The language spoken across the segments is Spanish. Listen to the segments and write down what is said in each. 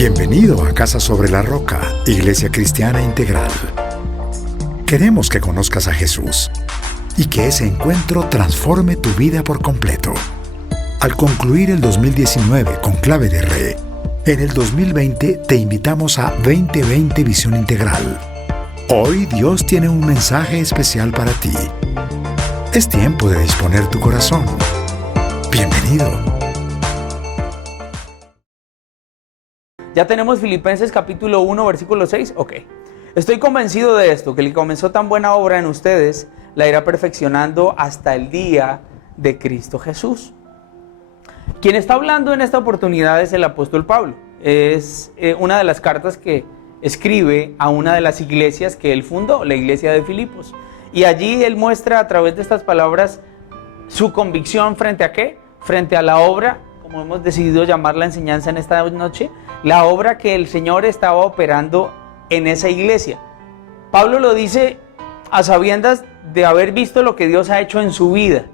Bienvenido a Casa sobre la Roca, Iglesia Cristiana Integral. Queremos que conozcas a Jesús y que ese encuentro transforme tu vida por completo. Al concluir el 2019 con Clave de Re, en el 2020 te invitamos a 2020 Visión Integral. Hoy Dios tiene un mensaje especial para ti. Es tiempo de disponer tu corazón. Bienvenido. ¿Ya tenemos Filipenses capítulo 1, versículo 6? Ok. Estoy convencido de esto, que el que comenzó tan buena obra en ustedes, la irá perfeccionando hasta el día de Cristo Jesús. Quien está hablando en esta oportunidad es el apóstol Pablo. Es una de las cartas que escribe a una de las iglesias que él fundó, la iglesia de Filipos. Y allí él muestra a través de estas palabras su convicción frente a ¿qué? Frente a la obra, como hemos decidido llamar la enseñanza en esta noche, la obra que el Señor estaba operando en esa iglesia. Pablo lo dice a sabiendas de haber visto lo que Dios ha hecho en su vida.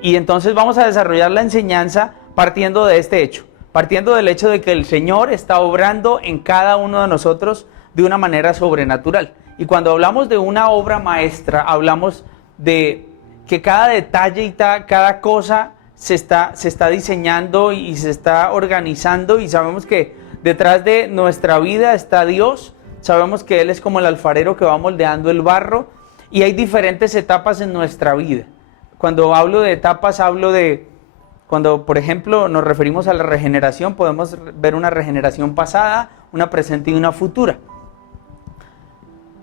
Y entonces vamos a desarrollar la enseñanza partiendo de este hecho, partiendo del hecho de que el Señor está obrando en cada uno de nosotros de una manera sobrenatural. Y cuando hablamos de una obra maestra, hablamos de que cada detalle y cada cosa se está diseñando y se está organizando, y sabemos que detrás de nuestra vida está Dios. Sabemos que Él es como el alfarero que va moldeando el barro, y hay diferentes etapas en nuestra vida. Cuando hablo de etapas, hablo de cuando, por ejemplo, nos referimos a la regeneración, podemos ver una regeneración pasada, una presente y una futura.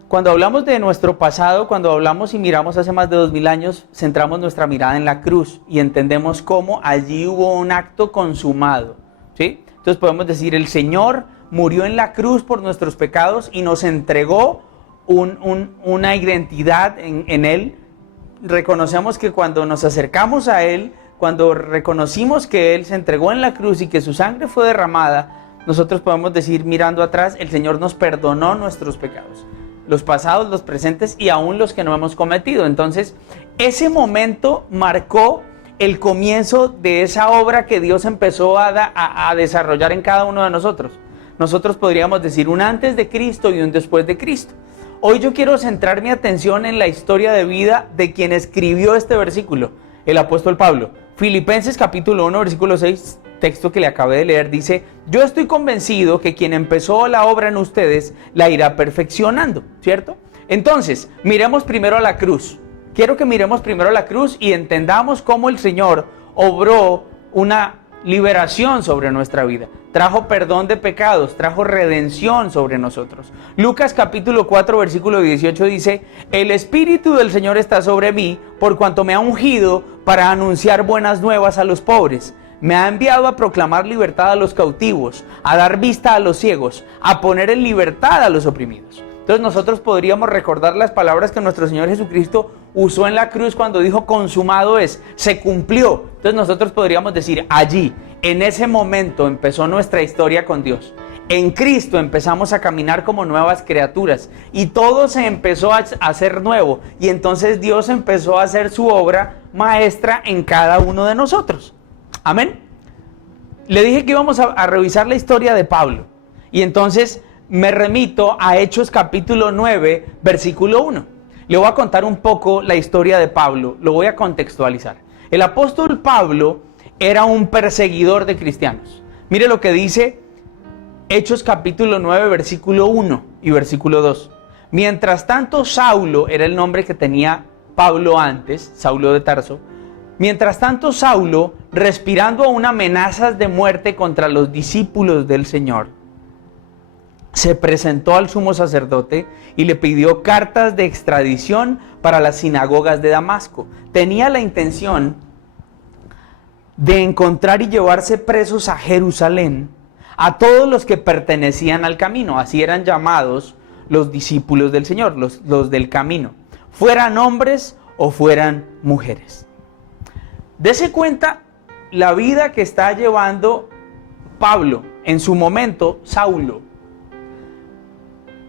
Cuando hablamos de nuestro pasado, cuando hablamos y miramos hace más de 2000 años, centramos nuestra mirada en la cruz y entendemos cómo allí hubo un acto consumado, ¿sí? Entonces podemos decir, el Señor murió en la cruz por nuestros pecados y nos entregó una identidad en Él. Reconocemos que cuando nos acercamos a Él, cuando reconocimos que Él se entregó en la cruz y que su sangre fue derramada, nosotros podemos decir, mirando atrás, el Señor nos perdonó nuestros pecados, los pasados, los presentes y aún los que no hemos cometido. Entonces, ese momento marcó el comienzo de esa obra que Dios empezó a desarrollar en cada uno de nosotros. Nosotros podríamos decir un antes de Cristo y un después de Cristo. Hoy yo quiero centrar mi atención en la historia de vida de quien escribió este versículo, el apóstol Pablo. Filipenses capítulo 1, versículo 6, texto que le acabé de leer, dice: yo estoy convencido que quien empezó la obra en ustedes la irá perfeccionando, ¿cierto? Entonces, miremos primero a la cruz. Quiero que miremos primero a la cruz y entendamos cómo el Señor obró una liberación sobre nuestra vida. Trajo perdón de pecados, trajo redención sobre nosotros. Lucas capítulo 4, versículo 18 dice: el Espíritu del Señor está sobre mí, por cuanto me ha ungido para anunciar buenas nuevas a los pobres. Me ha enviado a proclamar libertad a los cautivos, a dar vista a los ciegos, a poner en libertad a los oprimidos. Entonces nosotros podríamos recordar las palabras que nuestro Señor Jesucristo usó en la cruz cuando dijo consumado es, se cumplió. Entonces nosotros podríamos decir allí, en ese momento empezó nuestra historia con Dios. En Cristo empezamos a caminar como nuevas criaturas y todo se empezó a hacer nuevo, y entonces Dios empezó a hacer su obra maestra en cada uno de nosotros. Amén. Le dije que íbamos a revisar la historia de Pablo, y entonces me remito a Hechos capítulo 9, versículo 1. Le voy a contar un poco la historia de Pablo, lo voy a contextualizar. El apóstol Pablo era un perseguidor de cristianos. Mire lo que dice Hechos capítulo 9, versículo 1 y versículo 2. Mientras tanto, Saulo era el nombre que tenía Pablo antes, Saulo de Tarso. Mientras tanto, Saulo, respirando aún amenazas de muerte contra los discípulos del Señor, se presentó al sumo sacerdote y le pidió cartas de extradición para las sinagogas de Damasco. Tenía la intención de encontrar y llevarse presos a Jerusalén a todos los que pertenecían al camino. Así eran llamados los discípulos del Señor, los del camino, fueran hombres o fueran mujeres. Dese cuenta la vida que está llevando Pablo, en su momento Saulo.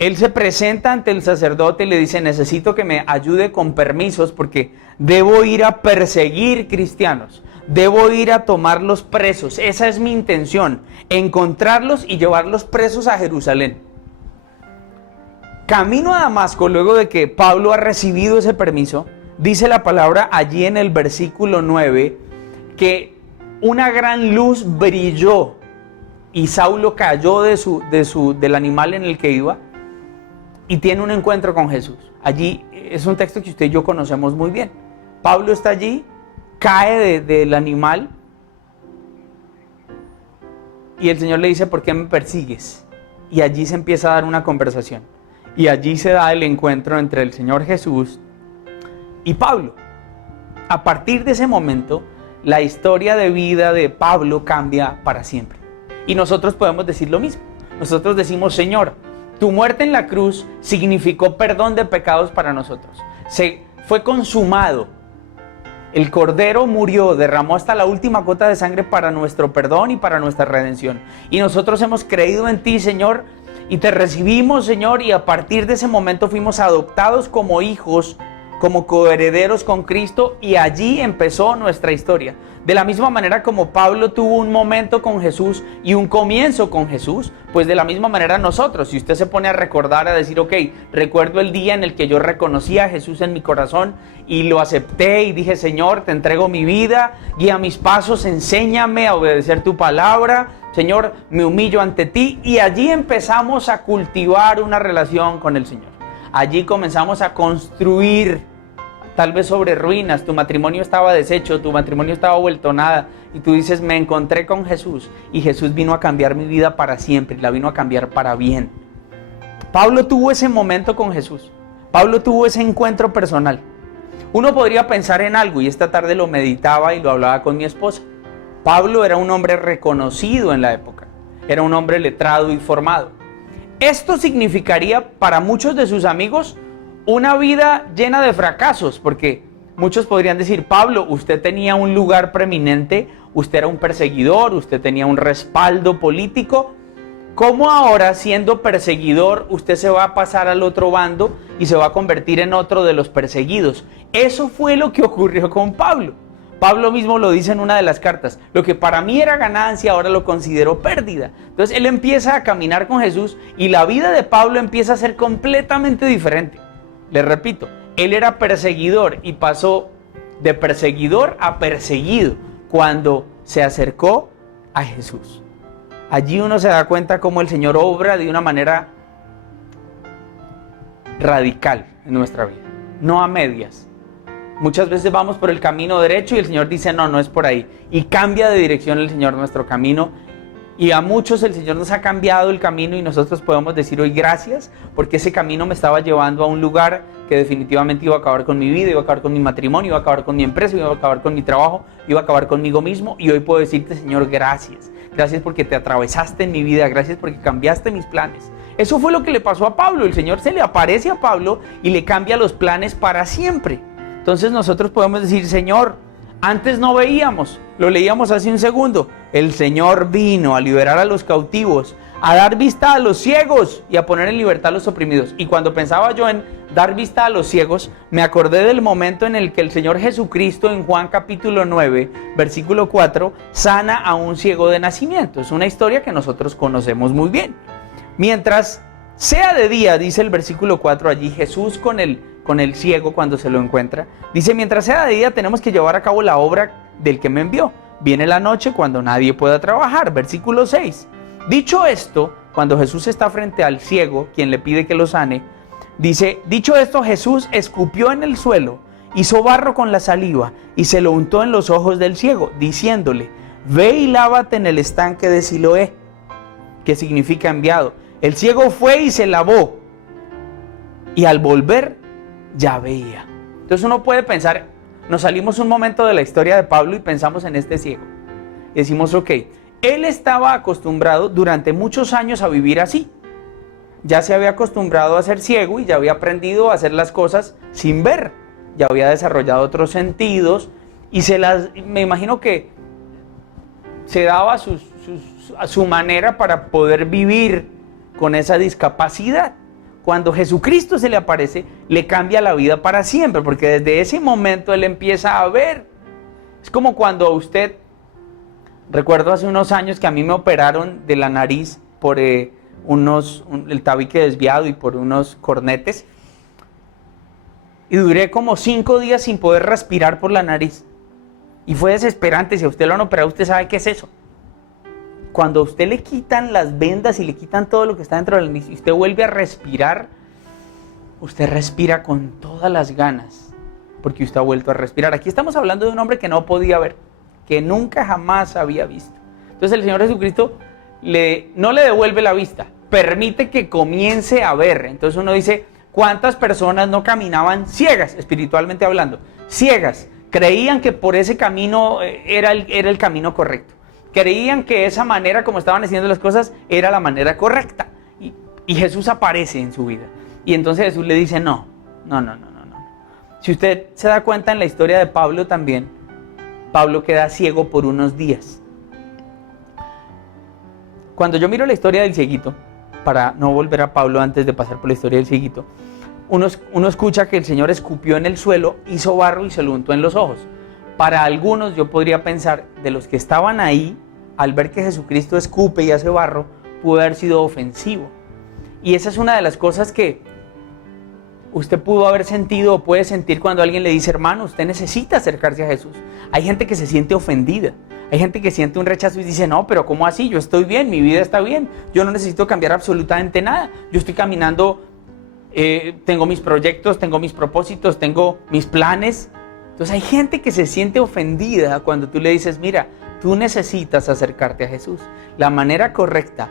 Él se presenta ante el sacerdote y le dice: necesito que me ayude con permisos porque debo ir a perseguir cristianos, Debo ir a tomar los presos. Esa es mi intención, encontrarlos y llevarlos presos a Jerusalén. Camino a Damasco, luego de que Pablo ha recibido ese permiso, dice la palabra allí en el versículo 9 que una gran luz brilló y Saulo cayó del animal en el que iba y tiene un encuentro con Jesús. Allí es un texto que usted y yo conocemos muy bien. Pablo está allí, cae del animal y el Señor le dice: ¿por qué me persigues? Y allí se empieza a dar una conversación. Y allí se da el encuentro entre el Señor Jesús y Pablo. A partir de ese momento, la historia de vida de Pablo cambia para siempre. Y nosotros podemos decir lo mismo. Nosotros decimos: Señor, tu muerte en la cruz significó perdón de pecados para nosotros. Fue consumado. El Cordero murió, derramó hasta la última gota de sangre para nuestro perdón y para nuestra redención. Y nosotros hemos creído en ti, Señor, y te recibimos, Señor, y a partir de ese momento fuimos adoptados como hijos, como coherederos con Cristo, y allí empezó nuestra historia. De la misma manera como Pablo tuvo un momento con Jesús y un comienzo con Jesús, pues de la misma manera nosotros, si usted se pone a recordar, a decir: ok, recuerdo el día en el que yo reconocí a Jesús en mi corazón y lo acepté y dije: Señor, te entrego mi vida, guía mis pasos, enséñame a obedecer tu palabra, Señor, me humillo ante ti, y allí empezamos a cultivar una relación con el Señor. Allí comenzamos a construir, tal vez sobre ruinas. Tu matrimonio estaba deshecho, tu matrimonio estaba vuelto nada, y tú dices: me encontré con Jesús, y Jesús vino a cambiar mi vida para siempre, y la vino a cambiar para bien. Pablo tuvo ese momento con Jesús. Pablo tuvo ese encuentro personal. Uno podría pensar en algo, y esta tarde lo meditaba y lo hablaba con mi esposa. Pablo era un hombre reconocido en la época, era un hombre letrado y formado. Esto significaría para muchos de sus amigos una vida llena de fracasos, porque muchos podrían decir: Pablo, usted tenía un lugar preeminente, usted era un perseguidor, usted tenía un respaldo político. ¿Cómo ahora, siendo perseguidor, usted se va a pasar al otro bando y se va a convertir en otro de los perseguidos? Eso fue lo que ocurrió con Pablo. Pablo mismo lo dice en una de las cartas: lo que para mí era ganancia, ahora lo considero pérdida. Entonces él empieza a caminar con Jesús y la vida de Pablo empieza a ser completamente diferente. Les repito, él era perseguidor y pasó de perseguidor a perseguido cuando se acercó a Jesús. Allí uno se da cuenta cómo el Señor obra de una manera radical en nuestra vida, no a medias. Muchas veces vamos por el camino derecho y el Señor dice: no, no es por ahí. Y cambia de dirección el Señor nuestro camino. Y a muchos el Señor nos ha cambiado el camino y nosotros podemos decir hoy: gracias, porque ese camino me estaba llevando a un lugar que definitivamente iba a acabar con mi vida, iba a acabar con mi matrimonio, iba a acabar con mi empresa, iba a acabar con mi trabajo, iba a acabar conmigo mismo. Y hoy puedo decirte: Señor, gracias. Gracias porque te atravesaste en mi vida, gracias porque cambiaste mis planes. Eso fue lo que le pasó a Pablo. El Señor se le aparece a Pablo y le cambia los planes para siempre. Entonces nosotros podemos decir: Señor, antes no veíamos, lo leíamos hace un segundo, el Señor vino a liberar a los cautivos, a dar vista a los ciegos y a poner en libertad a los oprimidos. Y cuando pensaba yo en dar vista a los ciegos, me acordé del momento en el que el Señor Jesucristo en Juan capítulo 9, versículo 4, sana a un ciego de nacimiento. Es una historia que nosotros conocemos muy bien. Mientras sea de día, dice el versículo 4 allí, Jesús con el ciego cuando se lo encuentra, dice: mientras sea de día tenemos que llevar a cabo la obra del que me envió. Viene la noche cuando nadie pueda trabajar. Versículo 6. Dicho esto, cuando Jesús está frente al ciego, quien le pide que lo sane, dice: dicho esto, Jesús escupió en el suelo, hizo barro con la saliva y se lo untó en los ojos del ciego, diciéndole: ve y lávate en el estanque de Siloé, que significa enviado. El ciego fue y se lavó, y al volver ya veía. Entonces uno puede pensar, nos salimos un momento de la historia de Pablo y pensamos en este ciego. Y decimos: ok, él estaba acostumbrado durante muchos años a vivir así. Ya se había acostumbrado a ser ciego y ya había aprendido a hacer las cosas sin ver. Ya había desarrollado otros sentidos y me imagino que se daba a su manera para poder vivir con esa discapacidad. Cuando Jesucristo se le aparece, le cambia la vida para siempre, porque desde ese momento él empieza a ver. Es como cuando usted, recuerdo hace unos años que a mí me operaron de la nariz por el tabique desviado y por unos cornetes. Y duré como 5 días sin poder respirar por la nariz. Y fue desesperante. Si a usted lo han operado, usted sabe qué es eso. Cuando a usted le quitan las vendas y le quitan todo lo que está dentro de la nariz y usted vuelve a respirar, usted respira con todas las ganas, porque usted ha vuelto a respirar. Aquí estamos hablando de un hombre que no podía ver, que nunca jamás había visto. Entonces el Señor Jesucristo no le devuelve la vista, permite que comience a ver. Entonces uno dice, ¿cuántas personas no caminaban ciegas, espiritualmente hablando? Ciegas, creían que por ese camino era el camino correcto. Creían que esa manera como estaban haciendo las cosas era la manera correcta. Y Jesús aparece en su vida. Y entonces Jesús le dice, no. Si usted se da cuenta en la historia de Pablo también, Pablo queda ciego por unos días. Cuando yo miro la historia del cieguito, para no volver a Pablo antes de pasar por la historia del cieguito, uno escucha que el Señor escupió en el suelo, hizo barro y se lo untó en los ojos. Para algunos yo podría pensar, de los que estaban ahí, al ver que Jesucristo escupe y hace barro, pudo haber sido ofensivo. Y esa es una de las cosas que usted pudo haber sentido o puede sentir cuando alguien le dice, hermano, usted necesita acercarse a Jesús. Hay gente que se siente ofendida, hay gente que siente un rechazo y dice, no, pero ¿cómo así? Yo estoy bien, mi vida está bien, yo no necesito cambiar absolutamente nada, yo estoy caminando, tengo mis proyectos, tengo mis propósitos, tengo mis planes. Entonces hay gente que se siente ofendida cuando tú le dices, mira, tú necesitas acercarte a Jesús. La manera correcta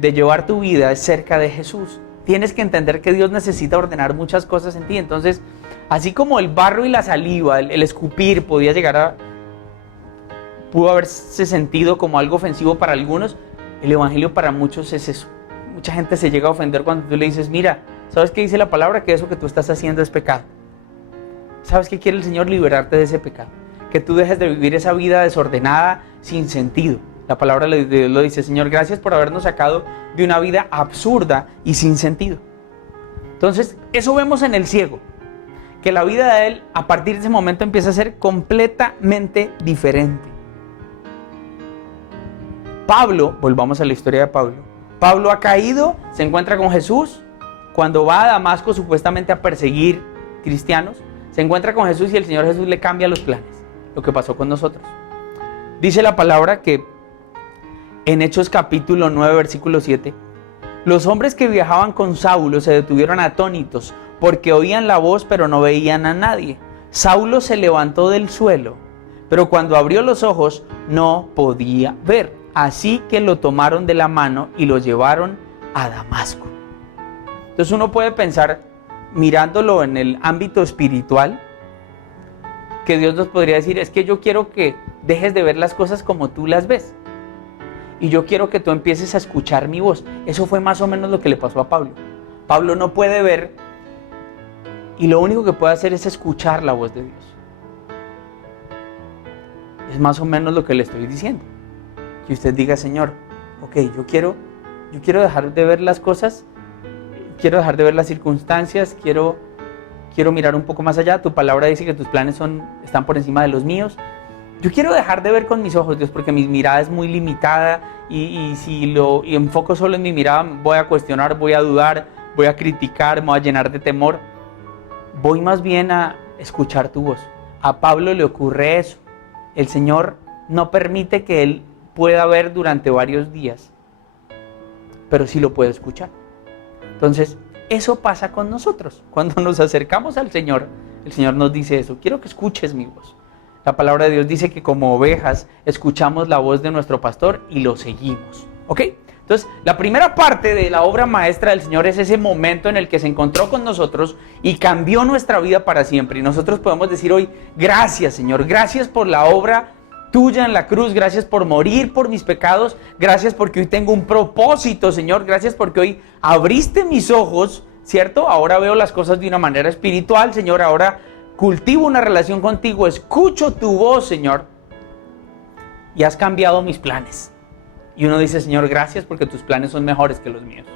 de llevar tu vida es cerca de Jesús. Tienes que entender que Dios necesita ordenar muchas cosas en ti. Entonces, así como el barro y la saliva, el escupir pudo haberse sentido como algo ofensivo para algunos, el evangelio para muchos es eso. Mucha gente se llega a ofender cuando tú le dices, mira, ¿sabes qué dice la palabra? Que eso que tú estás haciendo es pecado. ¿Sabes qué quiere el Señor? Liberarte de ese pecado. Que tú dejes de vivir esa vida desordenada, sin sentido. La palabra de Dios lo dice, Señor, gracias por habernos sacado de una vida absurda y sin sentido. Entonces, eso vemos en el ciego, que la vida de él a partir de ese momento empieza a ser completamente diferente. Pablo, volvamos a la historia de Pablo. Pablo ha caído, se encuentra con Jesús, cuando va a Damasco supuestamente a perseguir cristianos, se encuentra con Jesús y el Señor Jesús le cambia los planes, lo que pasó con nosotros. Dice la palabra que en Hechos capítulo 9, versículo 7, los hombres que viajaban con Saulo se detuvieron atónitos porque oían la voz pero no veían a nadie. Saulo se levantó del suelo, pero cuando abrió los ojos no podía ver. Así que lo tomaron de la mano y lo llevaron a Damasco. Entonces uno puede pensar, mirándolo en el ámbito espiritual, que Dios nos podría decir, es que yo quiero que dejes de ver las cosas como tú las ves. Y yo quiero que tú empieces a escuchar mi voz. Eso fue más o menos lo que le pasó a Pablo. Pablo no puede ver y lo único que puede hacer es escuchar la voz de Dios. Es más o menos lo que le estoy diciendo. Que usted diga, Señor, ok, yo quiero dejar de ver las cosas, quiero dejar de ver las circunstancias, quiero mirar un poco más allá. Tu palabra dice que tus planes están por encima de los míos. Yo quiero dejar de ver con mis ojos, Dios, porque mi mirada es muy limitada y si lo enfoco solo en mi mirada, voy a cuestionar, voy a dudar, voy a criticar, me voy a llenar de temor. Voy más bien a escuchar tu voz. A Pablo le ocurre eso. El Señor no permite que él pueda ver durante varios días, pero sí lo puede escuchar. Entonces, eso pasa con nosotros. Cuando nos acercamos al Señor, el Señor nos dice eso, quiero que escuches mi voz. La palabra de Dios dice que como ovejas escuchamos la voz de nuestro pastor y lo seguimos. ¿Ok? Entonces, la primera parte de la obra maestra del Señor es ese momento en el que se encontró con nosotros y cambió nuestra vida para siempre. Y nosotros podemos decir hoy, gracias Señor, gracias por la obra tuya en la cruz, gracias por morir por mis pecados, gracias porque hoy tengo un propósito, Señor, gracias porque hoy abriste mis ojos, ¿cierto? Ahora veo las cosas de una manera espiritual, Señor, ahora cultivo una relación contigo, escucho tu voz, Señor, y has cambiado mis planes. Y uno dice, Señor, gracias porque tus planes son mejores que los míos.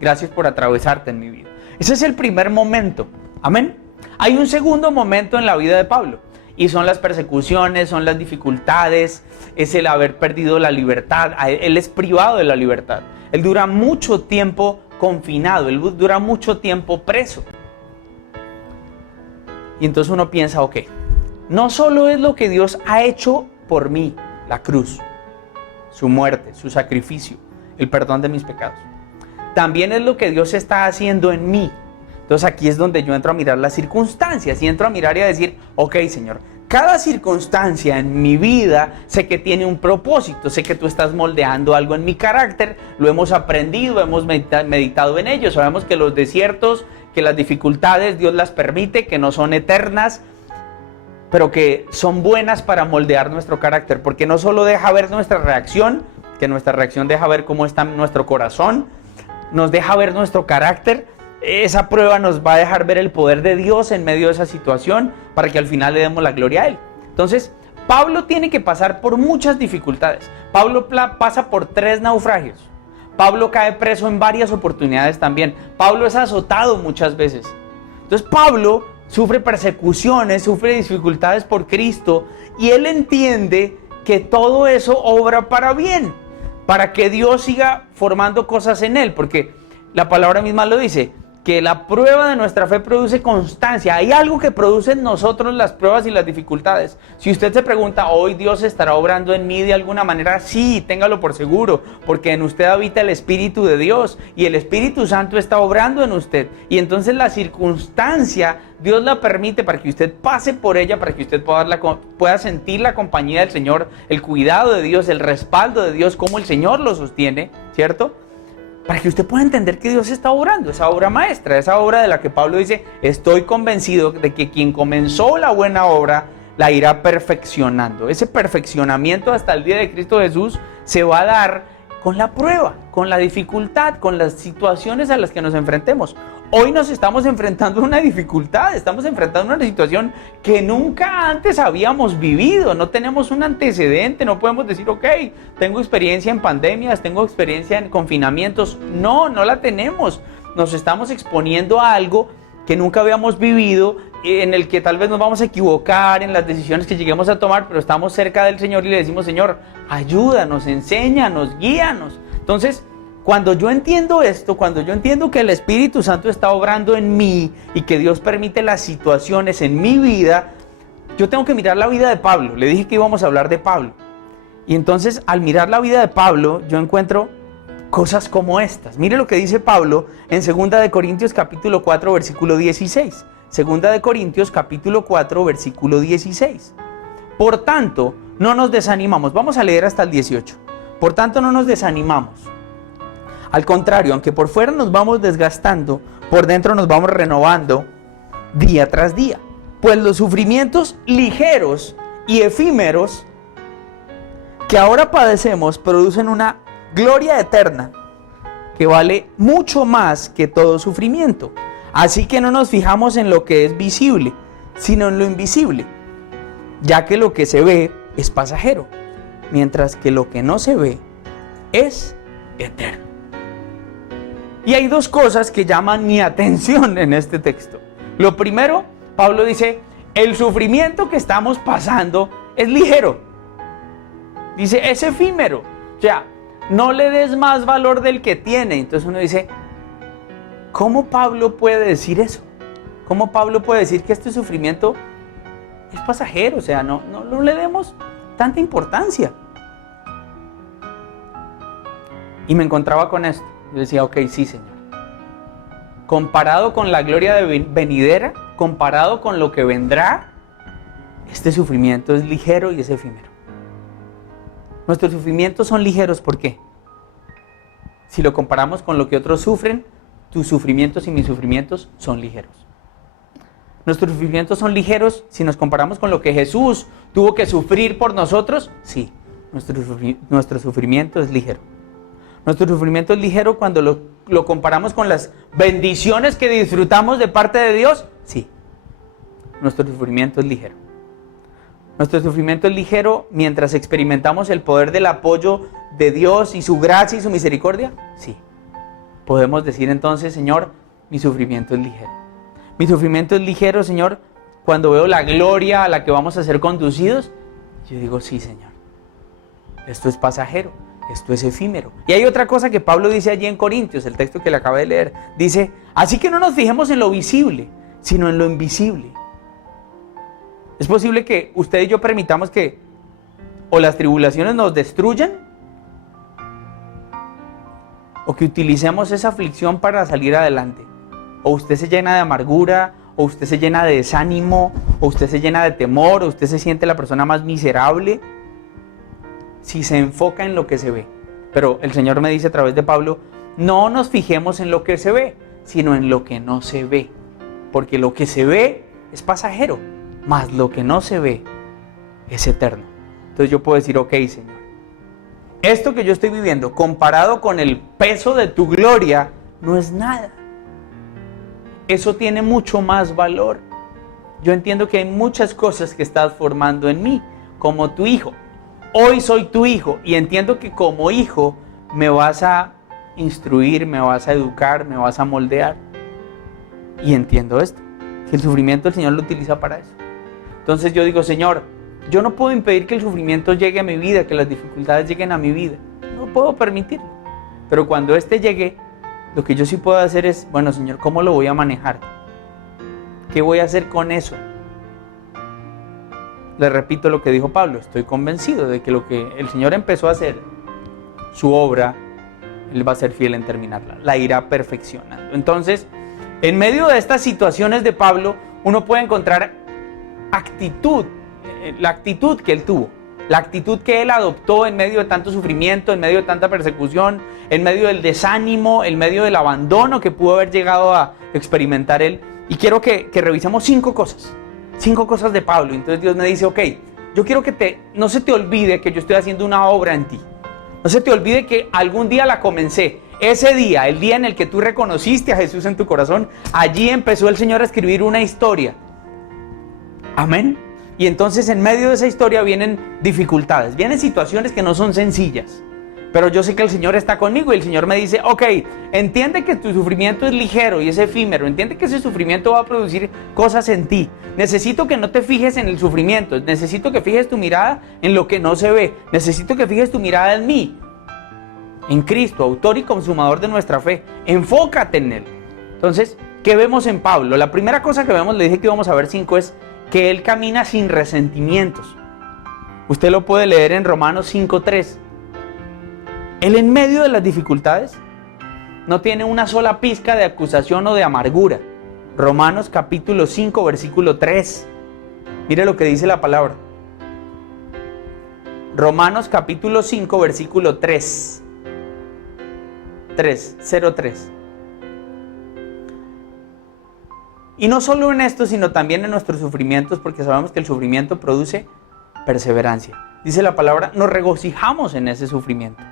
Gracias por atravesarte en mi vida. Ese es el primer momento. Amén. Hay un segundo momento en la vida de Pablo. Y son las persecuciones, son las dificultades, es el haber perdido la libertad. Él es privado de la libertad. Él dura mucho tiempo confinado, él dura mucho tiempo preso. Y entonces uno piensa, ok, no solo es lo que Dios ha hecho por mí, la cruz, su muerte, su sacrificio, el perdón de mis pecados. También es lo que Dios está haciendo en mí. Entonces aquí es donde yo entro a mirar las circunstancias y entro a mirar y a decir, ok, Señor, cada circunstancia en mi vida sé que tiene un propósito, sé que tú estás moldeando algo en mi carácter, lo hemos aprendido, hemos meditado en ello, sabemos que los desiertos, que las dificultades Dios las permite, que no son eternas, pero que son buenas para moldear nuestro carácter, porque no solo deja ver nuestra reacción, que nuestra reacción deja ver cómo está nuestro corazón, nos deja ver nuestro carácter. Esa prueba nos va a dejar ver el poder de Dios en medio de esa situación para que al final le demos la gloria a Él. Entonces, Pablo tiene que pasar por muchas dificultades. Pablo pasa por 3 naufragios. Pablo cae preso en varias oportunidades también. Pablo es azotado muchas veces. Entonces, Pablo sufre persecuciones, sufre dificultades por Cristo y él entiende que todo eso obra para bien, para que Dios siga formando cosas en él, porque la palabra misma lo dice, que la prueba de nuestra fe produce constancia. Hay algo que produce en nosotros las pruebas y las dificultades. Si usted se pregunta, ¿hoy Dios estará obrando en mí de alguna manera? Sí, téngalo por seguro, porque en usted habita el Espíritu de Dios y el Espíritu Santo está obrando en usted. Y entonces la circunstancia, Dios la permite para que usted pase por ella, para que usted pueda sentir la compañía del Señor, el cuidado de Dios, el respaldo de Dios, cómo el Señor lo sostiene, ¿cierto? Para que usted pueda entender que Dios está obrando, esa obra maestra, esa obra de la que Pablo dice, estoy convencido de que quien comenzó la buena obra la irá perfeccionando. Ese perfeccionamiento hasta el día de Cristo Jesús se va a dar con la prueba, con la dificultad, con las situaciones a las que nos enfrentemos. Hoy nos estamos enfrentando a una dificultad, estamos enfrentando a una situación que nunca antes habíamos vivido, no tenemos un antecedente, no podemos decir, ok, tengo experiencia en pandemias, tengo experiencia en confinamientos. No la tenemos. Nos estamos exponiendo a algo que nunca habíamos vivido, en el que tal vez nos vamos a equivocar en las decisiones que lleguemos a tomar, pero estamos cerca del Señor y le decimos, Señor, ayúdanos, enséñanos, guíanos. Entonces, cuando yo entiendo esto, cuando yo entiendo que el Espíritu Santo está obrando en mí y que Dios permite las situaciones en mi vida, yo tengo que mirar la vida de Pablo. Le dije que íbamos a hablar de Pablo. Y entonces, al mirar la vida de Pablo, yo encuentro cosas como estas. Mire lo que dice Pablo en 2 de Corintios capítulo 4, versículo 16. 2 de Corintios capítulo 4, versículo 16. Por tanto, no nos desanimamos. Vamos a leer hasta el 18. Por tanto, no nos desanimamos. Al contrario, aunque por fuera nos vamos desgastando, por dentro nos vamos renovando día tras día. Pues los sufrimientos ligeros y efímeros que ahora padecemos producen una gloria eterna que vale mucho más que todo sufrimiento. Así que no nos fijamos en lo que es visible, sino en lo invisible, ya que lo que se ve es pasajero, mientras que lo que no se ve es eterno. Y hay 2 cosas que llaman mi atención en este texto. Lo primero, Pablo dice, el sufrimiento que estamos pasando es ligero. Dice, es efímero. O sea, no le des más valor del que tiene. Entonces uno dice, ¿cómo Pablo puede decir eso? ¿Cómo Pablo puede decir que este sufrimiento es pasajero? O sea, no le demos tanta importancia. Y me encontraba con esto. Yo decía, ok, sí, Señor. Comparado con la gloria venidera, comparado con lo que vendrá, este sufrimiento es ligero y es efímero. Nuestros sufrimientos son ligeros, ¿por qué? Si lo comparamos con lo que otros sufren, tus sufrimientos y mis sufrimientos son ligeros. Nuestros sufrimientos son ligeros si nos comparamos con lo que Jesús tuvo que sufrir por nosotros. Sí, nuestro sufrimiento es ligero. Nuestro sufrimiento es ligero cuando lo comparamos con las bendiciones que disfrutamos de parte de Dios. Sí, nuestro sufrimiento es ligero. Nuestro sufrimiento es ligero mientras experimentamos el poder del apoyo de Dios y su gracia y su misericordia. Sí, podemos decir entonces, Señor, mi sufrimiento es ligero. Mi sufrimiento es ligero, Señor, cuando veo la gloria a la que vamos a ser conducidos, yo digo, sí, Señor, esto es pasajero, esto es efímero. Y hay otra cosa que Pablo dice allí en Corintios, el texto que le acabé de leer, dice, así que no nos fijemos en lo visible, sino en lo invisible. Es posible que usted y yo permitamos que o las tribulaciones nos destruyan, o que utilicemos esa aflicción para salir adelante. O usted se llena de amargura, o usted se llena de desánimo, o usted se llena de temor, o usted se siente la persona más miserable, si se enfoca en lo que se ve. Pero el Señor me dice a través de Pablo, no nos fijemos en lo que se ve, sino en lo que no se ve. Porque lo que se ve es pasajero, mas lo que no se ve es eterno. Entonces yo puedo decir, ok, Señor, esto que yo estoy viviendo, comparado con el peso de tu gloria, no es nada. Eso tiene mucho más valor. Yo entiendo que hay muchas cosas que estás formando en mí, como tu hijo. Hoy soy tu hijo y entiendo que como hijo me vas a instruir, me vas a educar, me vas a moldear. Y entiendo esto, que el sufrimiento el Señor lo utiliza para eso. Entonces yo digo, Señor, yo no puedo impedir que el sufrimiento llegue a mi vida, que las dificultades lleguen a mi vida. No puedo permitirlo. Pero cuando este llegue, lo que yo sí puedo hacer es, bueno, Señor, ¿cómo lo voy a manejar? ¿Qué voy a hacer con eso? Le repito lo que dijo Pablo, estoy convencido de que lo que el Señor empezó a hacer, su obra, Él va a ser fiel en terminarla, la irá perfeccionando. Entonces, en medio de estas situaciones de Pablo, uno puede encontrar actitud, la actitud que él tuvo, la actitud que él adoptó en medio de tanto sufrimiento, en medio de tanta persecución, en medio del desánimo, en medio del abandono que pudo haber llegado a experimentar él. Y quiero que revisemos 5 cosas de Pablo. Entonces Dios me dice, ok, yo quiero que no se te olvide que yo estoy haciendo una obra en ti. No se te olvide que algún día la comencé. Ese día, el día en el que tú reconociste a Jesús en tu corazón, allí empezó el Señor a escribir una historia. Amén. Y entonces en medio de esa historia vienen dificultades, vienen situaciones que no son sencillas. Pero yo sé que el Señor está conmigo y el Señor me dice, ok, entiende que tu sufrimiento es ligero y es efímero, entiende que ese sufrimiento va a producir cosas en ti. Necesito que no te fijes en el sufrimiento, necesito que fijes tu mirada en lo que no se ve, necesito que fijes tu mirada en mí, en Cristo, autor y consumador de nuestra fe. Enfócate en Él. Entonces, ¿qué vemos en Pablo? La primera cosa que vemos, le dije que íbamos a ver 5, es que él camina sin resentimientos. Usted lo puede leer en Romanos 5:3. Él en medio de las dificultades no tiene una sola pizca de acusación o de amargura. Romanos capítulo 5, versículo 3. Mire lo que dice la palabra. Romanos capítulo 5, versículo 3. 3:03. Y no solo en esto, sino también en nuestros sufrimientos, porque sabemos que el sufrimiento produce perseverancia. Dice la palabra, nos regocijamos en ese sufrimiento.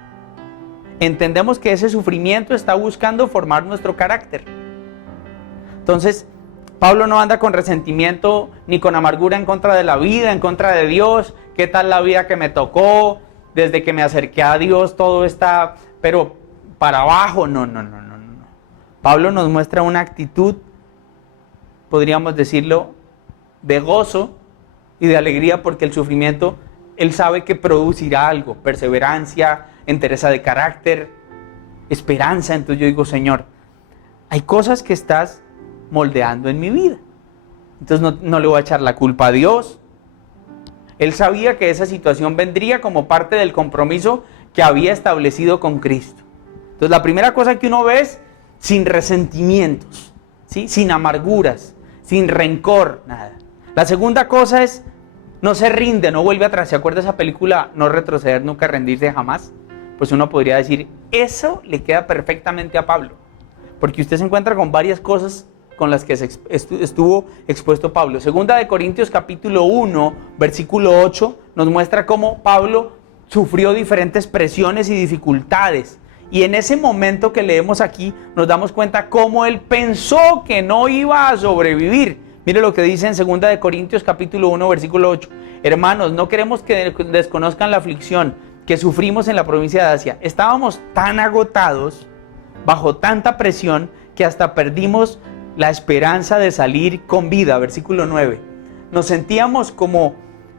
Entendemos que ese sufrimiento está buscando formar nuestro carácter. Entonces, Pablo no anda con resentimiento ni con amargura en contra de la vida, en contra de Dios. ¿Qué tal la vida que me tocó? Desde que me acerqué a Dios todo está, pero para abajo. No. Pablo nos muestra una actitud, podríamos decirlo, de gozo y de alegría, porque el sufrimiento, él sabe que producirá algo, perseverancia, entereza de carácter, esperanza. Entonces yo digo, Señor, hay cosas que estás moldeando en mi vida. Entonces no le voy a echar la culpa a Dios. Él sabía que esa situación vendría como parte del compromiso que había establecido con Cristo. Entonces la primera cosa que uno ve es sin resentimientos, ¿sí? Sin amarguras, sin rencor, nada. La segunda cosa es no se rinde, no vuelve atrás. ¿Se acuerda esa película No retroceder, nunca rendirse jamás? Pues uno podría decir, eso le queda perfectamente a Pablo, porque usted se encuentra con varias cosas con las que estuvo expuesto Pablo. Segunda de Corintios capítulo 1, versículo 8, nos muestra cómo Pablo sufrió diferentes presiones y dificultades. Y en ese momento que leemos aquí, nos damos cuenta cómo él pensó que no iba a sobrevivir. Mire lo que dice en Segunda de Corintios capítulo 1, versículo 8. Hermanos, no queremos que desconozcan la aflicción que sufrimos en la provincia de Asia. Estábamos tan agotados, bajo tanta presión, que hasta perdimos la esperanza de salir con vida. Versículo 9. nos sentíamos como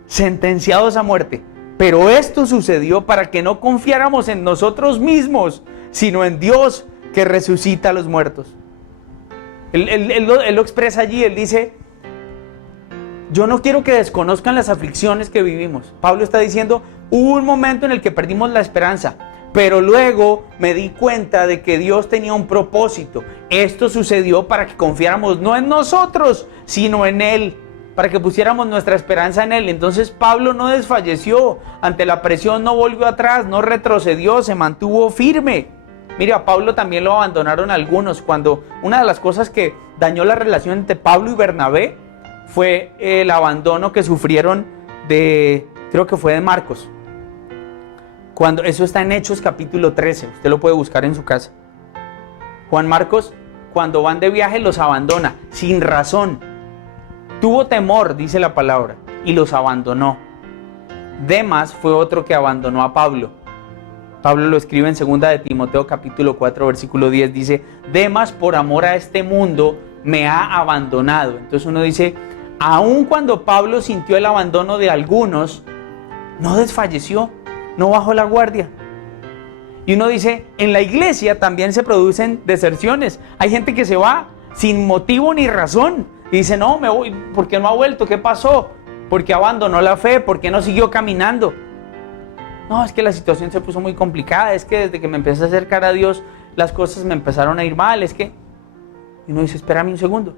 sentenciados a muerte. Pero esto sucedió para que no confiáramos en nosotros mismos, sino en Dios que resucita a los muertos. Él lo expresa allí, él dice, yo no quiero que desconozcan las aflicciones que vivimos. Pablo está diciendo, hubo un momento en el que perdimos la esperanza, pero luego me di cuenta de que Dios tenía un propósito. Esto sucedió para que confiáramos no en nosotros, sino en Él, para que pusiéramos nuestra esperanza en Él. Entonces Pablo no desfalleció, ante la presión no volvió atrás, no retrocedió, se mantuvo firme. Mira, a Pablo también lo abandonaron algunos, cuando una de las cosas que dañó la relación entre Pablo y Bernabé fue el abandono que sufrieron creo que fue de Marcos. Eso está en Hechos capítulo 13, usted lo puede buscar en su casa. Juan Marcos, cuando van de viaje, los abandona, sin razón. Tuvo temor, dice la palabra, y los abandonó. Demas fue otro que abandonó a Pablo. Pablo lo escribe en 2 de Timoteo capítulo 4, versículo 10, dice, Demas por amor a este mundo me ha abandonado. Entonces uno dice, aun cuando Pablo sintió el abandono de algunos, no desfalleció, no bajó la guardia. Y uno dice, en la iglesia también se producen deserciones. Hay gente que se va sin motivo ni razón. Y dice, no, me voy, ¿por qué no ha vuelto? ¿Qué pasó? ¿Por qué abandonó la fe? ¿Por qué no siguió caminando? No, es que la situación se puso muy complicada, es que desde que me empecé a acercar a Dios, las cosas me empezaron a ir mal, es que... Y uno dice, espérame un segundo.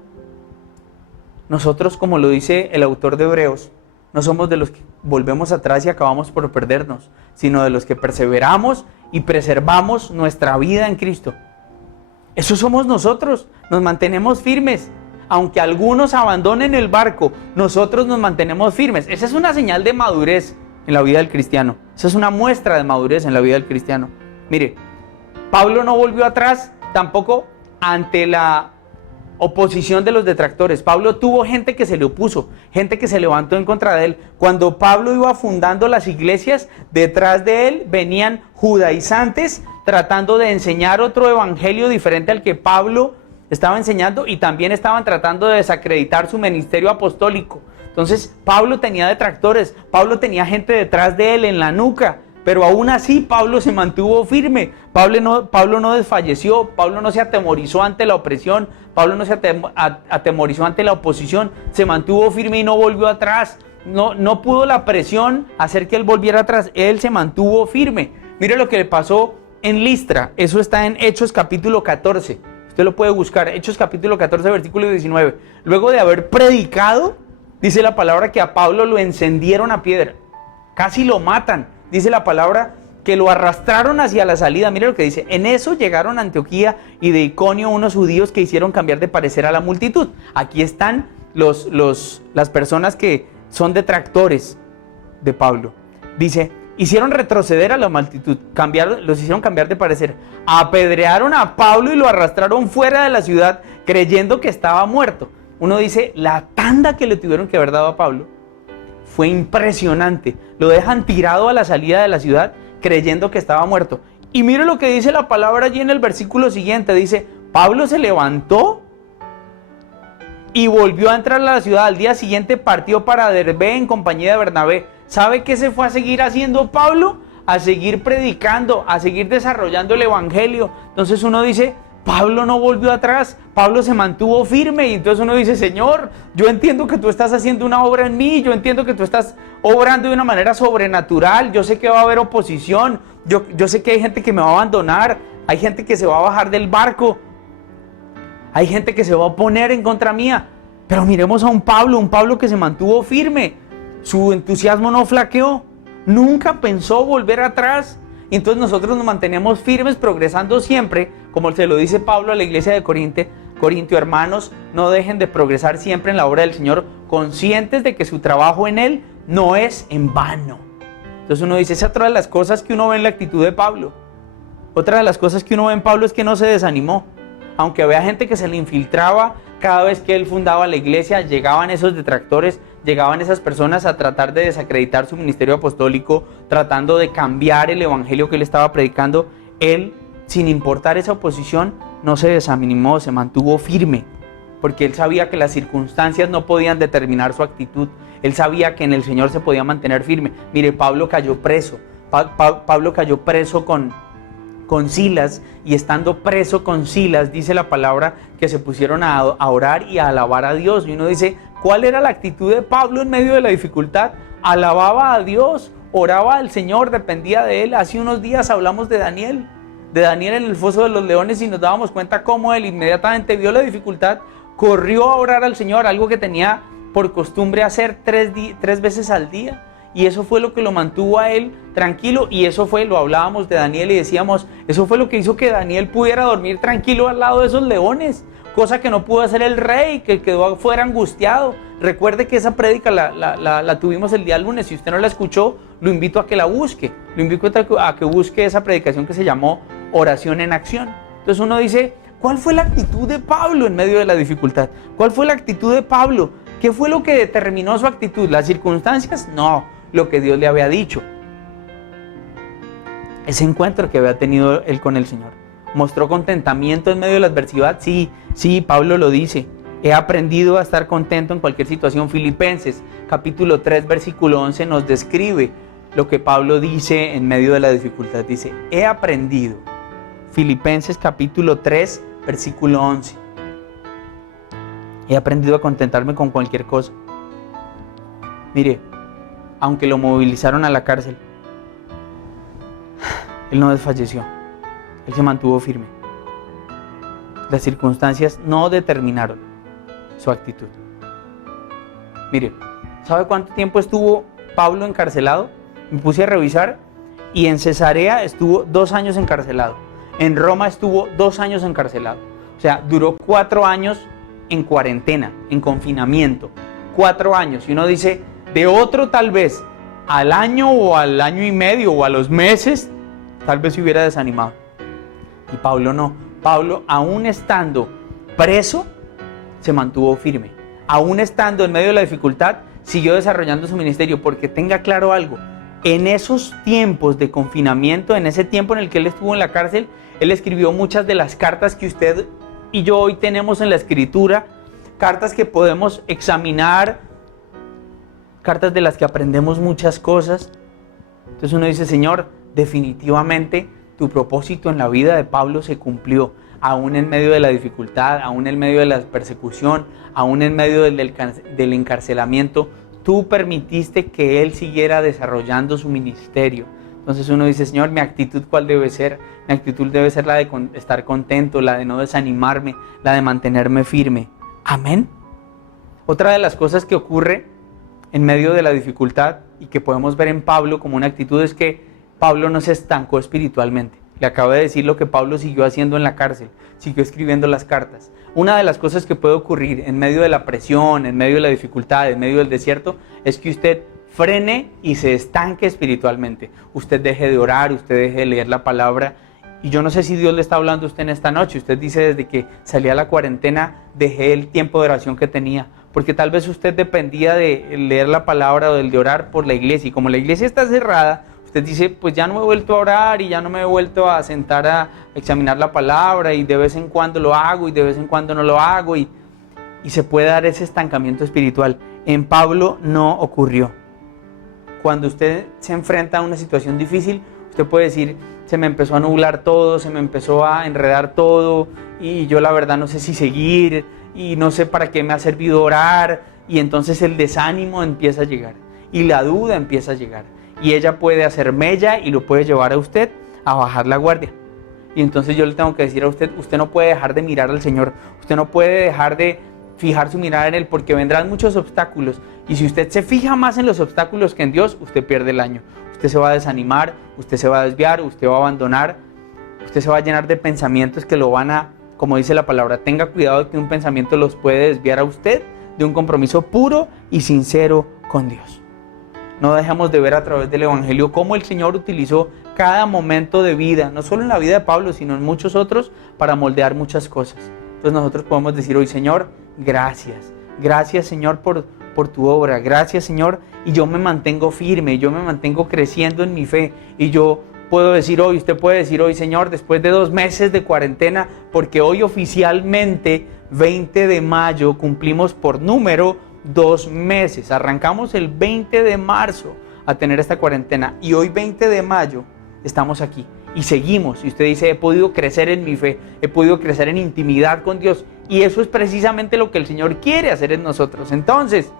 Nosotros, como lo dice el autor de Hebreos, no somos de los que volvemos atrás y acabamos por perdernos, sino de los que perseveramos y preservamos nuestra vida en Cristo. Eso somos nosotros, nos mantenemos firmes. Aunque algunos abandonen el barco, nosotros nos mantenemos firmes. Esa es una señal de madurez en la vida del cristiano. Esa es una muestra de madurez en la vida del cristiano. Mire, Pablo no volvió atrás tampoco ante la oposición de los detractores. Pablo tuvo gente que se le opuso, gente que se levantó en contra de él. Cuando Pablo iba fundando las iglesias, detrás de él venían judaizantes tratando de enseñar otro evangelio diferente al que Pablo estaba enseñando, y también estaban tratando de desacreditar su ministerio apostólico. Entonces Pablo tenía detractores, Pablo tenía gente detrás de él en la nuca, pero aún así Pablo se mantuvo firme. Pablo no desfalleció, Pablo no se atemorizó ante la opresión, Pablo no se atemorizó ante la oposición, se mantuvo firme y no volvió atrás. No pudo la presión hacer que él volviera atrás, él se mantuvo firme. Mire lo que le pasó en Listra, eso está en Hechos capítulo 14, usted lo puede buscar, Hechos capítulo 14 versículo 19. Luego de haber predicado, dice la palabra que a Pablo lo encendieron a piedra, casi lo matan. Dice la palabra que lo arrastraron hacia la salida. Mire lo que dice, en eso llegaron a Antioquía y de Iconio unos judíos que hicieron cambiar de parecer a la multitud. Aquí están las personas que son detractores de Pablo. Dice, hicieron retroceder a la multitud, los hicieron cambiar de parecer, apedrearon a Pablo y lo arrastraron fuera de la ciudad creyendo que estaba muerto. Uno dice, la tanda que le tuvieron que haber dado a Pablo fue impresionante. Lo dejan tirado a la salida de la ciudad creyendo que estaba muerto. Y mire lo que dice la palabra allí en el versículo siguiente. Dice, Pablo se levantó y volvió a entrar a la ciudad. Al día siguiente partió para Derbe en compañía de Bernabé. ¿Sabe qué se fue a seguir haciendo Pablo? A seguir predicando, a seguir desarrollando el evangelio. Entonces uno dice, Pablo no volvió atrás, Pablo se mantuvo firme. Y entonces uno dice, Señor, yo entiendo que tú estás haciendo una obra en mí, yo entiendo que tú estás obrando de una manera sobrenatural, yo sé que va a haber oposición, yo sé que hay gente que me va a abandonar, hay gente que se va a bajar del barco, hay gente que se va a oponer en contra mía, pero miremos a un Pablo que se mantuvo firme, su entusiasmo no flaqueó, nunca pensó volver atrás. Y entonces nosotros nos mantenemos firmes, progresando siempre, como se lo dice Pablo a la iglesia de Corintio, hermanos, no dejen de progresar siempre en la obra del Señor, conscientes de que su trabajo en Él no es en vano. Entonces uno dice, esa es otra de las cosas que uno ve en la actitud de Pablo. Otra de las cosas que uno ve en Pablo es que no se desanimó. Aunque vea gente que se le infiltraba, cada vez que él fundaba la iglesia, llegaban esos detractores, llegaban esas personas a tratar de desacreditar su ministerio apostólico, tratando de cambiar el evangelio que él estaba predicando. Él, sin importar esa oposición, no se desanimó, se mantuvo firme. porque él sabía que las circunstancias no podían determinar su actitud. Él sabía que en el Señor se podía mantener firme. Mire, Pablo cayó preso. Pablo cayó preso con Silas, y estando preso con Silas, dice la palabra que se pusieron a orar y a alabar a Dios. Y uno dice, ¿cuál era la actitud de Pablo en medio de la dificultad? Alababa a Dios, oraba al Señor, dependía de Él. Hace unos días hablamos de Daniel en el foso de los leones, y nos dábamos cuenta cómo él inmediatamente vio la dificultad, corrió a orar al Señor, algo que tenía por costumbre hacer 3 veces al día. Y eso fue lo que lo mantuvo a él tranquilo, y eso fue, lo hablábamos de Daniel y decíamos, eso fue lo que hizo que Daniel pudiera dormir tranquilo al lado de esos leones, cosa que no pudo hacer el rey, que quedó afuera angustiado. Recuerde que esa prédica la tuvimos el día lunes. Si usted no la escuchó, lo invito a que la busque, lo invito a que busque esa predicación que se llamó Oración en Acción. Entonces uno dice, ¿cuál fue la actitud de Pablo en medio de la dificultad? ¿Cuál fue la actitud de Pablo? ¿Qué fue lo que determinó su actitud? ¿Las circunstancias? No, lo que Dios le había dicho. Ese encuentro que había tenido él con el Señor. ¿Mostró contentamiento en medio de la adversidad? Sí, Pablo lo dice. He aprendido a estar contento en cualquier situación. Filipenses, capítulo 3, versículo 11, nos describe lo que Pablo dice en medio de la dificultad. Dice, he aprendido. Filipenses, capítulo 3, versículo 11. He aprendido a contentarme con cualquier cosa. Mire, aunque lo movilizaron a la cárcel, él no desfalleció. Él se mantuvo firme. Las circunstancias no determinaron su actitud. Mire, ¿sabe cuánto tiempo estuvo Pablo encarcelado? Me puse a revisar, y en Cesarea estuvo 2 años encarcelado. En Roma estuvo 2 años encarcelado. O sea, duró 4 años en cuarentena, en confinamiento. 4 años. Y uno dice, de otro tal vez al año o al año y medio o a los meses, tal vez se hubiera desanimado. Y Pablo no. Pablo, aún estando preso, se mantuvo firme. Aún estando en medio de la dificultad, siguió desarrollando su ministerio, porque tenga claro algo. En esos tiempos de confinamiento, en ese tiempo en el que él estuvo en la cárcel, él escribió muchas de las cartas que usted y yo hoy tenemos en la Escritura, cartas que podemos examinar, cartas de las que aprendemos muchas cosas. Entonces uno dice, Señor, definitivamente tu propósito en la vida de Pablo se cumplió, aún en medio de la dificultad, aún en medio de la persecución, aún en medio del encarcelamiento. Tú permitiste que él siguiera desarrollando su ministerio. Entonces uno dice, Señor, ¿mi actitud cuál debe ser? Mi actitud debe ser la de estar contento, la de no desanimarme, la de mantenerme firme. Amén. Otra de las cosas que ocurre en medio de la dificultad y que podemos ver en Pablo como una actitud es que Pablo no se estancó espiritualmente. Le acabo de decir lo que Pablo siguió haciendo en la cárcel, siguió escribiendo las cartas. Una de las cosas que puede ocurrir en medio de la presión, en medio de la dificultad, en medio del desierto, es que usted frene y se estanque espiritualmente. Usted deje de orar, usted deje de leer la palabra. Y yo no sé si Dios le está hablando a usted en esta noche. Usted dice, desde que salí a la cuarentena, dejé el tiempo de oración que tenía. Porque tal vez usted dependía de leer la palabra o del de orar por la iglesia. Y como la iglesia está cerrada, usted dice, pues ya no me he vuelto a orar y ya no me he vuelto a sentar a examinar la palabra, y de vez en cuando lo hago y de vez en cuando no lo hago, y se puede dar ese estancamiento espiritual. En Pablo no ocurrió. Cuando usted se enfrenta a una situación difícil, usted puede decir, se me empezó a nublar todo, se me empezó a enredar todo, y yo la verdad no sé si seguir, y no sé para qué me ha servido orar, y entonces el desánimo empieza a llegar, y la duda empieza a llegar. Y ella puede hacer mella y lo puede llevar a usted a bajar la guardia. Y entonces yo le tengo que decir a usted, usted no puede dejar de mirar al Señor, usted no puede dejar de fijar su mirada en Él, porque vendrán muchos obstáculos. Y si usted se fija más en los obstáculos que en Dios, usted pierde el año. Usted se va a desanimar, usted se va a desviar, usted va a abandonar, usted se va a llenar de pensamientos que lo van a, como dice la palabra, tenga cuidado de que un pensamiento los puede desviar a usted de un compromiso puro y sincero con Dios. No dejamos de ver a través del Evangelio cómo el Señor utilizó cada momento de vida, no solo en la vida de Pablo, sino en muchos otros, para moldear muchas cosas. Entonces nosotros podemos decir hoy, Señor, gracias. Gracias, Señor, por tu obra. Gracias, Señor, y yo me mantengo firme, yo me mantengo creciendo en mi fe. Y yo puedo decir hoy, usted puede decir hoy, Señor, después de 2 meses de cuarentena, porque hoy oficialmente 20 de mayo cumplimos por número 2 meses. Arrancamos el 20 de marzo a tener esta cuarentena y hoy 20 de mayo estamos aquí y seguimos. Y usted dice, he podido crecer en mi fe, he podido crecer en intimidad con Dios, y eso es precisamente lo que el Señor quiere hacer en nosotros. Entonces,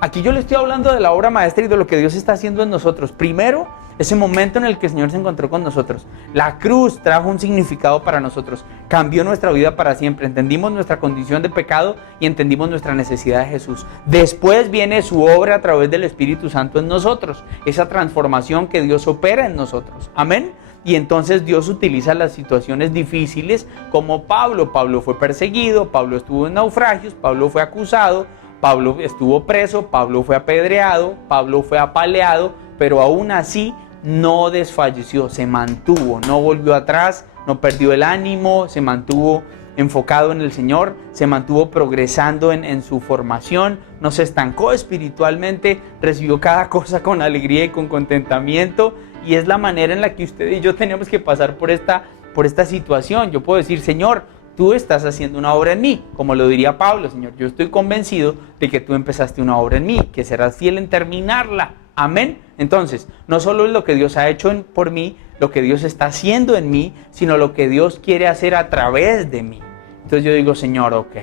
aquí yo le estoy hablando de la obra maestra y de lo que Dios está haciendo en nosotros. Primero, ese momento en el que el Señor se encontró con nosotros. La cruz trajo un significado para nosotros, cambió nuestra vida para siempre. Entendimos nuestra condición de pecado y entendimos nuestra necesidad de Jesús. Después viene su obra a través del Espíritu Santo en nosotros, esa transformación que Dios opera en nosotros. Amén. Y entonces Dios utiliza las situaciones difíciles como Pablo. Pablo fue perseguido, Pablo estuvo en naufragios, Pablo fue acusado, Pablo estuvo preso, Pablo fue apedreado, Pablo fue apaleado, pero aún así no desfalleció, se mantuvo, no volvió atrás, no perdió el ánimo, se mantuvo enfocado en el Señor, se mantuvo progresando en su formación, no se estancó espiritualmente, recibió cada cosa con alegría y con contentamiento, y es la manera en la que usted y yo tenemos que pasar por esta situación. Yo puedo decir, Señor, tú estás haciendo una obra en mí, como lo diría Pablo, Señor, yo estoy convencido de que tú empezaste una obra en mí, que serás fiel en terminarla. Amén. Entonces, no solo es lo que Dios ha hecho por mí, lo que Dios está haciendo en mí, sino lo que Dios quiere hacer a través de mí. Entonces yo digo, Señor, ok,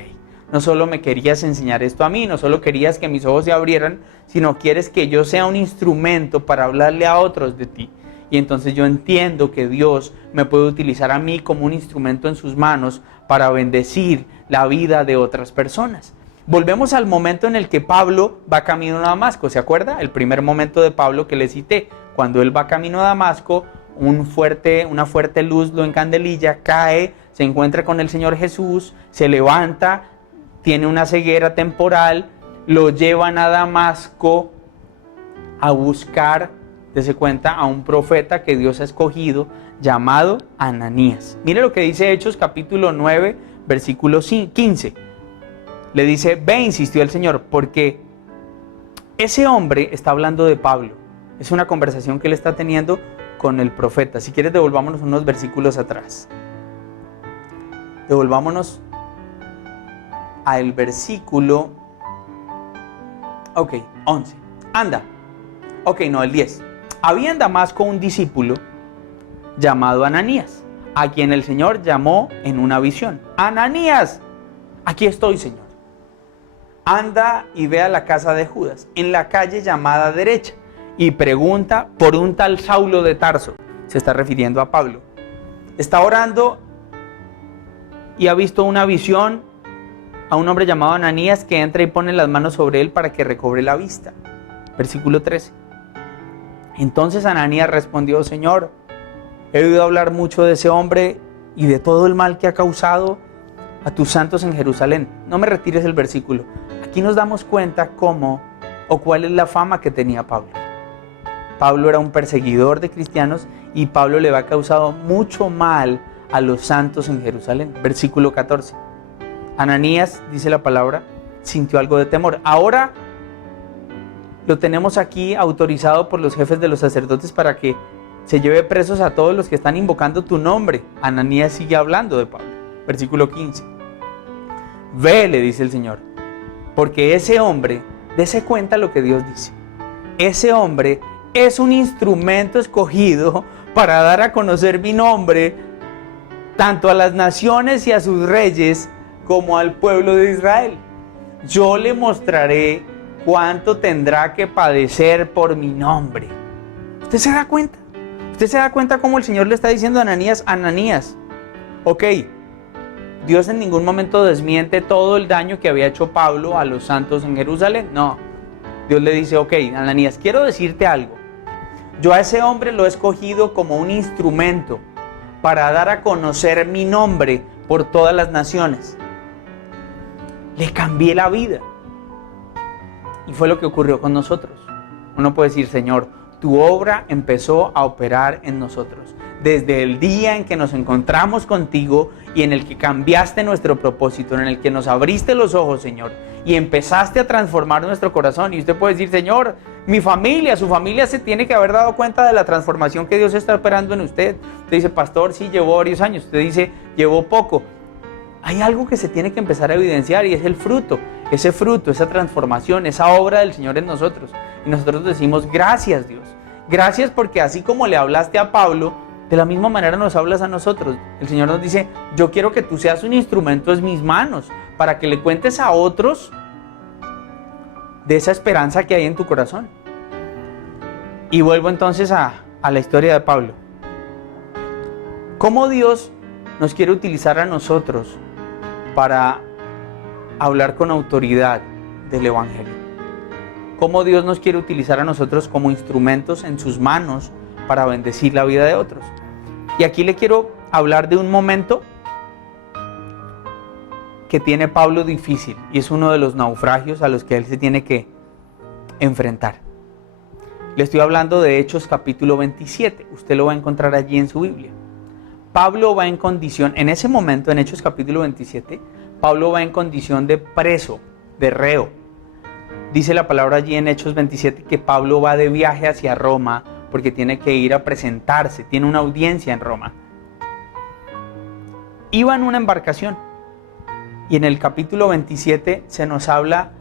no solo me querías enseñar esto a mí, no solo querías que mis ojos se abrieran, sino quieres que yo sea un instrumento para hablarle a otros de ti. Y entonces yo entiendo que Dios me puede utilizar a mí como un instrumento en sus manos para bendecir la vida de otras personas. Volvemos al momento en el que Pablo va camino a Damasco, ¿se acuerda? El primer momento de Pablo que le cité, cuando él va camino a Damasco, una fuerte luz lo encandelilla, cae, se encuentra con el Señor Jesús, se levanta, tiene una ceguera temporal, lo llevan a Damasco a buscar, dése cuenta, a un profeta que Dios ha escogido, llamado Ananías. Mire lo que dice Hechos capítulo 9, versículo 15. Le dice, ve, insistió el Señor, porque ese hombre está hablando de Pablo. Es una conversación que él está teniendo con el profeta. Si quieres, devolvámonos unos versículos atrás. Devolvámonos al versículo, 11. Anda. El 10. Había en Damasco un discípulo llamado Ananías, a quien el Señor llamó en una visión. Ananías, aquí estoy, Señor. Anda y ve a la casa de Judas, en la calle llamada derecha, y pregunta por un tal Saulo de Tarso. Se está refiriendo a Pablo. Está orando y ha visto una visión a un hombre llamado Ananías que entra y pone las manos sobre él para que recobre la vista. Versículo 13. Entonces Ananías respondió, Señor, he oído hablar mucho de ese hombre y de todo el mal que ha causado a tus santos en Jerusalén. No me retires el versículo. Aquí nos damos cuenta cómo o cuál es la fama que tenía Pablo. Pablo era un perseguidor de cristianos y Pablo le había causado mucho mal a los santos en Jerusalén. Versículo 14. Ananías, dice la palabra, sintió algo de temor. Ahora lo tenemos aquí autorizado por los jefes de los sacerdotes para que se lleve presos a todos los que están invocando tu nombre. Ananías sigue hablando de Pablo. Versículo 15. Ve, le dice el Señor, porque ese hombre, dése cuenta lo que Dios dice. Ese hombre es un instrumento escogido para dar a conocer mi nombre tanto a las naciones y a sus reyes como al pueblo de Israel. Yo le mostraré cuánto tendrá que padecer por mi nombre. ¿Usted se da cuenta? ¿Usted se da cuenta cómo el Señor le está diciendo a Ananías, Ananías, ok, Dios en ningún momento desmiente todo el daño que había hecho Pablo a los santos en Jerusalén? No. Dios le dice, ok, Ananías, quiero decirte algo. Yo a ese hombre lo he escogido como un instrumento para dar a conocer mi nombre por todas las naciones. Le cambié la vida. Y fue lo que ocurrió con nosotros. Uno puede decir, Señor, tu obra empezó a operar en nosotros. Desde el día en que nos encontramos contigo y en el que cambiaste nuestro propósito, en el que nos abriste los ojos, Señor, y empezaste a transformar nuestro corazón. Y usted puede decir, Señor, mi familia, su familia se tiene que haber dado cuenta de la transformación que Dios está operando en usted. Usted dice, pastor, sí, llevó varios años. Usted dice, llevó poco. hay algo que se tiene que empezar a evidenciar y es el fruto, esa transformación, esa obra del Señor en nosotros. Y nosotros decimos, gracias Dios, gracias porque así como le hablaste a Pablo, de la misma manera nos hablas a nosotros. El Señor nos dice, yo quiero que tú seas un instrumento en mis manos para que le cuentes a otros de esa esperanza que hay en tu corazón. Y vuelvo entonces a la historia de Pablo. ¿Cómo Dios nos quiere utilizar a nosotros para hablar con autoridad del Evangelio? ¿Cómo Dios nos quiere utilizar a nosotros como instrumentos en sus manos para bendecir la vida de otros? Y aquí le quiero hablar de un momento que tiene Pablo difícil y es uno de los naufragios a los que él se tiene que enfrentar. Le estoy hablando de Hechos capítulo 27, usted lo va a encontrar allí en su Biblia. Pablo va en condición, en ese momento en Hechos capítulo 27, Pablo va en condición de preso, de reo. Dice la palabra allí en Hechos 27 que Pablo va de viaje hacia Roma porque tiene que ir a presentarse, tiene una audiencia en Roma. Iba en una embarcación y en el capítulo 27 se nos habla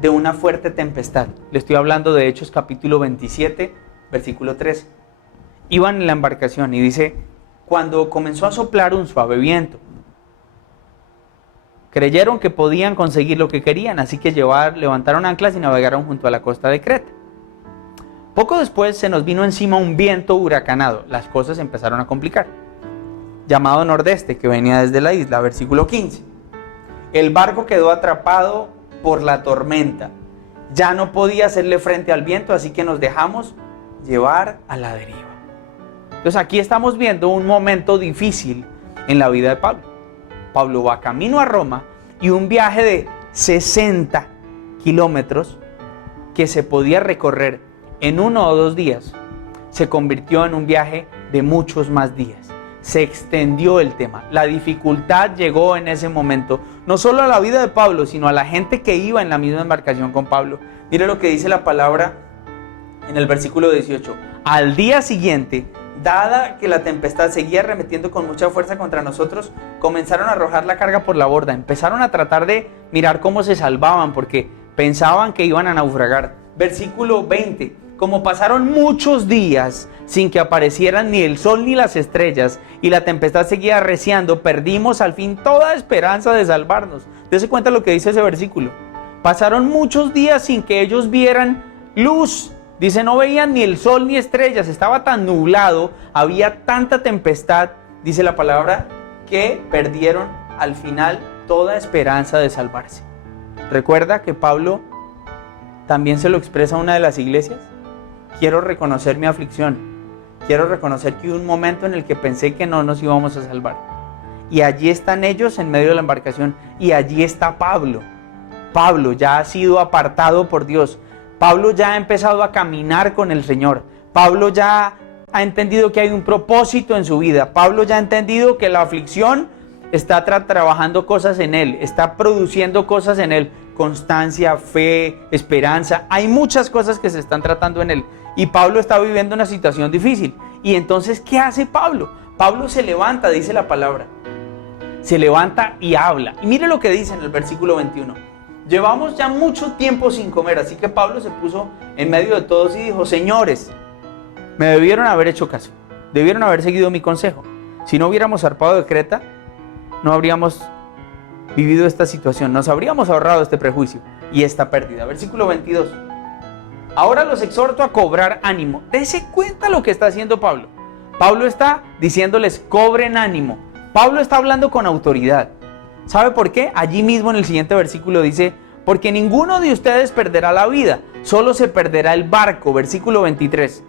de una fuerte tempestad. Le estoy hablando de Hechos capítulo 27, versículo 3. Iban en la embarcación y dice, cuando comenzó a soplar un suave viento, creyeron que podían conseguir lo que querían, así que levantaron anclas y navegaron junto a la costa de Creta. Poco después se nos vino encima un viento huracanado, las cosas empezaron a complicar, llamado nordeste, que venía desde la isla, versículo 15. El barco quedó atrapado por la tormenta, ya no podía hacerle frente al viento, así que nos dejamos llevar a la deriva. Entonces aquí estamos viendo un momento difícil en la vida de Pablo. Pablo va camino a Roma y un viaje de 60 kilómetros que se podía recorrer en 1 o 2 días se convirtió en un viaje de muchos más días. Se extendió el tema. La dificultad llegó en ese momento, no solo a la vida de Pablo, sino a la gente que iba en la misma embarcación con Pablo. Mire lo que dice la palabra en el versículo 18. Al día siguiente, dada que la tempestad seguía arremetiendo con mucha fuerza contra nosotros, comenzaron a arrojar la carga por la borda. Empezaron a tratar de mirar cómo se salvaban porque pensaban que iban a naufragar. Versículo 20. Como pasaron muchos días sin que aparecieran ni el sol ni las estrellas y la tempestad seguía arreciando, perdimos al fin toda esperanza de salvarnos. Dese cuenta lo que dice ese versículo. Pasaron muchos días sin que ellos vieran luz. Dice, no veían ni el sol ni estrellas, estaba tan nublado, había tanta tempestad, dice la palabra, que perdieron al final toda esperanza de salvarse. Recuerda que Pablo también se lo expresa a una de las iglesias. Quiero reconocer mi aflicción, quiero reconocer que hubo un momento en el que pensé que no nos íbamos a salvar. Y allí están ellos en medio de la embarcación y allí está Pablo. Pablo ya ha sido apartado por Dios. Pablo ya ha empezado a caminar con el Señor. Pablo ya ha entendido que hay un propósito en su vida. Pablo ya ha entendido que la aflicción está trabajando cosas en él, está produciendo cosas en él. Constancia, fe, esperanza. Hay muchas cosas que se están tratando en él. Y Pablo está viviendo una situación difícil. Y entonces, ¿qué hace Pablo? Pablo se levanta, dice la palabra. Se levanta y habla. Y mire lo que dice en el versículo 21. Llevamos ya mucho tiempo sin comer, así que Pablo se puso en medio de todos y dijo, señores, me debieron haber hecho caso, debieron haber seguido mi consejo. Si no hubiéramos zarpado de Creta, no habríamos vivido esta situación, nos habríamos ahorrado este prejuicio y esta pérdida. Versículo 22. Ahora los exhorto a cobrar ánimo. Dese cuenta lo que está haciendo Pablo. Pablo está diciéndoles, cobren ánimo. Pablo está hablando con autoridad. ¿Sabe por qué? Allí mismo en el siguiente versículo dice, porque ninguno de ustedes perderá la vida, solo se perderá el barco. Versículo 23.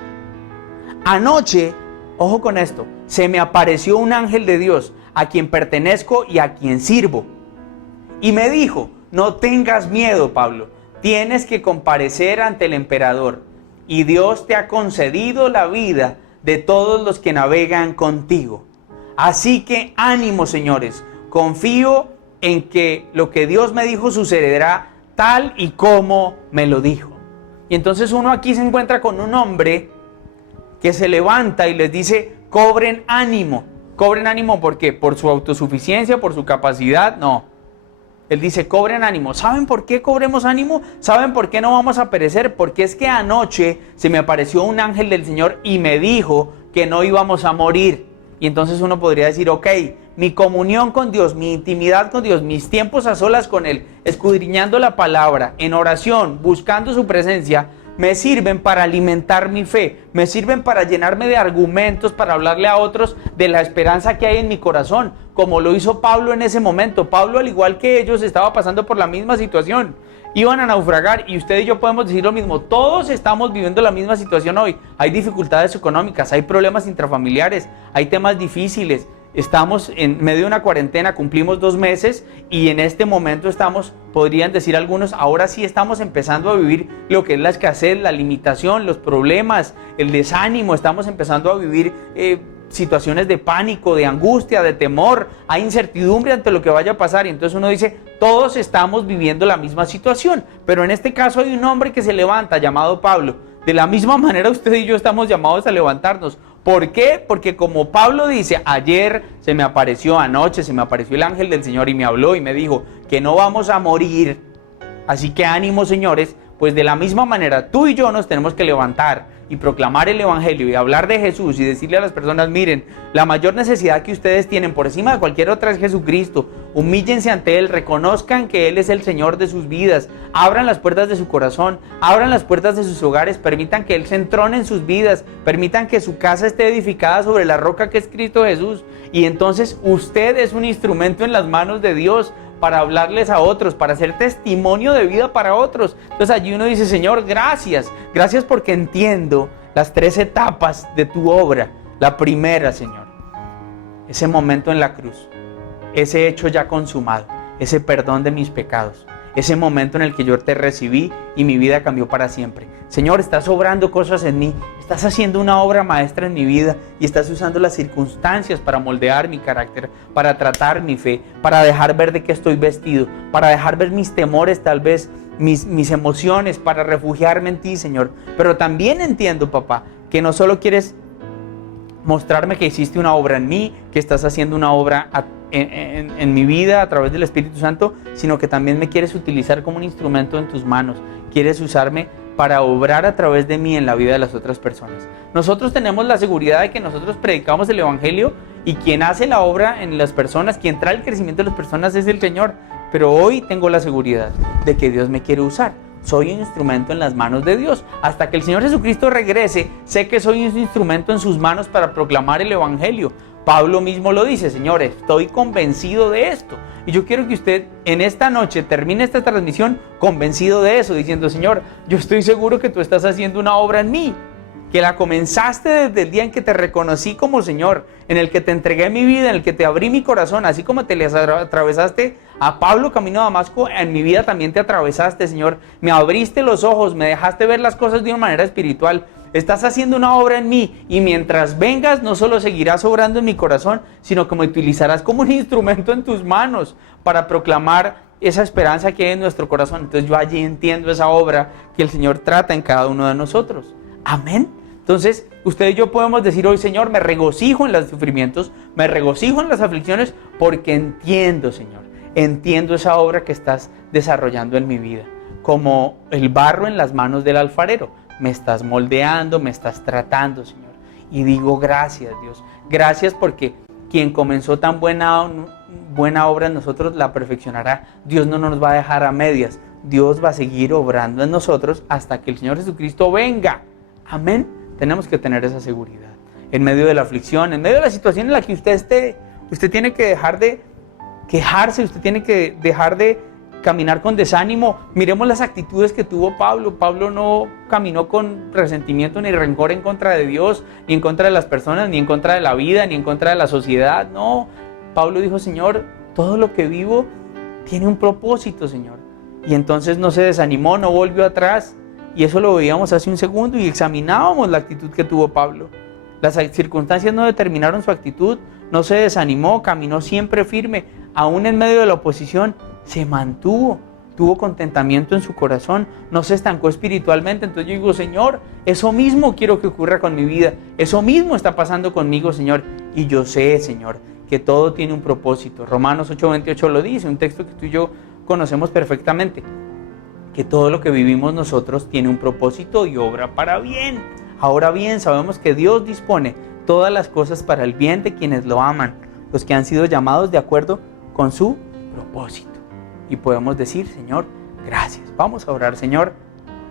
Anoche, ojo con esto, se me apareció un ángel de Dios, a quien pertenezco y a quien sirvo. Y me dijo, no tengas miedo, Pablo, tienes que comparecer ante el emperador, y Dios te ha concedido la vida de todos los que navegan contigo. Así que ánimo, señores, confío en que lo que Dios me dijo sucederá tal y como me lo dijo. Y entonces uno aquí se encuentra con un hombre que se levanta y les dice, cobren ánimo. cobren ánimo, ¿por qué? ¿Por su autosuficiencia, por su capacidad? No. Él dice, cobren ánimo. ¿Saben por qué cobremos ánimo? ¿Saben por qué no vamos a perecer? Porque es que anoche se me apareció un ángel del Señor y me dijo que no íbamos a morir. Y entonces uno podría decir, ok, mi comunión con Dios, mi intimidad con Dios, mis tiempos a solas con Él, escudriñando la palabra, en oración, buscando su presencia, me sirven para alimentar mi fe, me sirven para llenarme de argumentos, para hablarle a otros de la esperanza que hay en mi corazón, como lo hizo Pablo en ese momento. Pablo, al igual que ellos, estaba pasando por la misma situación. Iban a naufragar y usted y yo podemos decir lo mismo. Todos estamos viviendo la misma situación hoy. Hay dificultades económicas, hay problemas intrafamiliares, hay temas difíciles. Estamos en medio de una cuarentena, cumplimos 2 meses y en este momento estamos, podrían decir algunos, ahora sí estamos empezando a vivir lo que es la escasez, la limitación, los problemas, el desánimo. Estamos empezando a vivir situaciones de pánico, de angustia, de temor. Hay incertidumbre ante lo que vaya a pasar y entonces uno dice, todos estamos viviendo la misma situación. Pero en este caso hay un hombre que se levanta llamado Pablo. De la misma manera usted y yo estamos llamados a levantarnos. ¿Por qué? Porque como Pablo dice, ayer se me apareció, anoche se me apareció el ángel del Señor y me habló y me dijo que no vamos a morir. Así que ánimo, señores, pues de la misma manera tú y yo nos tenemos que levantar y proclamar el evangelio y hablar de Jesús y decirle a las personas, miren, la mayor necesidad que ustedes tienen por encima de cualquier otra es Jesucristo. Humíllense ante Él, reconozcan que Él es el Señor de sus vidas, abran las puertas de su corazón, abran las puertas de sus hogares, permitan que Él se entrone en sus vidas, permitan que su casa esté edificada sobre la roca que es Cristo Jesús. Y entonces usted es un instrumento en las manos de Dios para hablarles a otros, para ser testimonio de vida para otros. Entonces allí uno dice, Señor, gracias porque entiendo las 3 etapas de tu obra. La primera, Señor, ese momento en la cruz, ese hecho ya consumado, ese perdón de mis pecados, ese momento en el que yo te recibí y mi vida cambió para siempre. Señor, estás obrando cosas en mí, estás haciendo una obra maestra en mi vida y estás usando las circunstancias para moldear mi carácter, para tratar mi fe, para dejar ver de qué estoy vestido, para dejar ver mis temores, tal vez mis emociones, para refugiarme en ti, Señor. Pero también entiendo, papá, que no solo quieres mostrarme que hiciste una obra en mí, que estás haciendo una obra en mi vida a través del Espíritu Santo, sino que también me quieres utilizar como un instrumento en tus manos. Quieres usarme para obrar a través de mí en la vida de las otras personas. Nosotros tenemos la seguridad de que nosotros predicamos el Evangelio y quien hace la obra en las personas, quien trae el crecimiento de las personas es el Señor. Pero hoy tengo la seguridad de que Dios me quiere usar. Soy un instrumento en las manos de Dios. Hasta que el Señor Jesucristo regrese, sé que soy un instrumento en sus manos para proclamar el Evangelio. Pablo mismo lo dice, Señor, estoy convencido de esto. Y yo quiero que usted en esta noche termine esta transmisión convencido de eso, diciendo, Señor, yo estoy seguro que tú estás haciendo una obra en mí, que la comenzaste desde el día en que te reconocí como Señor, en el que te entregué mi vida, en el que te abrí mi corazón, así como te les atravesaste a Pablo camino a Damasco, en mi vida también te atravesaste, Señor. Me abriste los ojos, me dejaste ver las cosas de una manera espiritual. Estás haciendo una obra en mí y mientras vengas no solo seguirás obrando en mi corazón, sino que me utilizarás como un instrumento en tus manos para proclamar esa esperanza que hay en nuestro corazón. Entonces yo allí entiendo esa obra que el Señor trata en cada uno de nosotros. Amén. Entonces usted y yo podemos decir hoy, Señor, me regocijo en los sufrimientos, me regocijo en las aflicciones porque entiendo, Señor, entiendo esa obra que estás desarrollando en mi vida. Como el barro en las manos del alfarero. Me estás moldeando, me estás tratando, Señor. Y digo gracias, Dios. Gracias porque quien comenzó tan buena obra en nosotros la perfeccionará. Dios no nos va a dejar a medias. Dios va a seguir obrando en nosotros hasta que el Señor Jesucristo venga. Amén. Tenemos que tener esa seguridad. En medio de la aflicción, en medio de la situación en la que usted esté, usted tiene que dejar de quejarse, usted tiene que dejar de caminar con desánimo. Miremos las actitudes que tuvo Pablo. Pablo no caminó con resentimiento ni rencor en contra de Dios, ni en contra de las personas, ni en contra de la vida, ni en contra de la sociedad. No, Pablo dijo, Señor, todo lo que vivo tiene un propósito, Señor. Y entonces no se desanimó, no volvió atrás. Y eso lo veíamos hace un segundo y examinábamos la actitud que tuvo Pablo. Las circunstancias no determinaron su actitud, no se desanimó, caminó siempre firme, aún en medio de la oposición. Se mantuvo tuvo contentamiento en su corazón, no se estancó espiritualmente. Entonces yo digo, Señor, eso mismo quiero que ocurra con mi vida, eso mismo está pasando conmigo, Señor, y yo sé, Señor, que todo tiene un propósito. Romanos 8:28 lo dice, un texto que tú y yo conocemos perfectamente, que todo lo que vivimos nosotros tiene un propósito y obra para bien. Ahora bien, sabemos que Dios dispone todas las cosas para el bien de quienes lo aman, los que han sido llamados de acuerdo con su propósito. Y podemos decir, Señor, gracias. Vamos a orar, Señor.